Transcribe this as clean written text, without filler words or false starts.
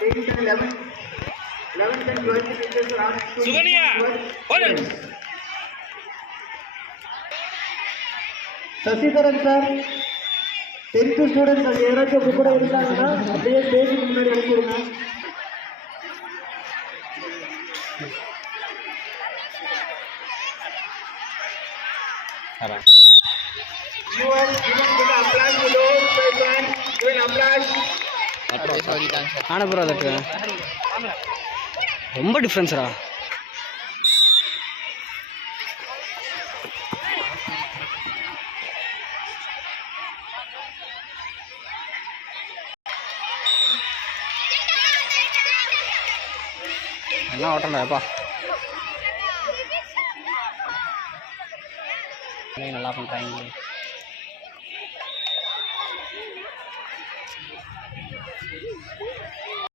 Ladies and 11th and 12th teachers are asked to Sasidharan sir 10th students அது யாராச்சும் கூட இருந்தாங்கன்னா அப்படியே ஸ்டேஜுக்கு முன்னாடி அனுப்பிடுங்க. You are giving the applause to those children. You will applause. ஆனா ப்ரோ அதுக்கு ரொம்ப டிஃபரன்ஸ்ரா. என்ன ஓட்டண்டாப்பா நல்லா பண்ணுறாங்க.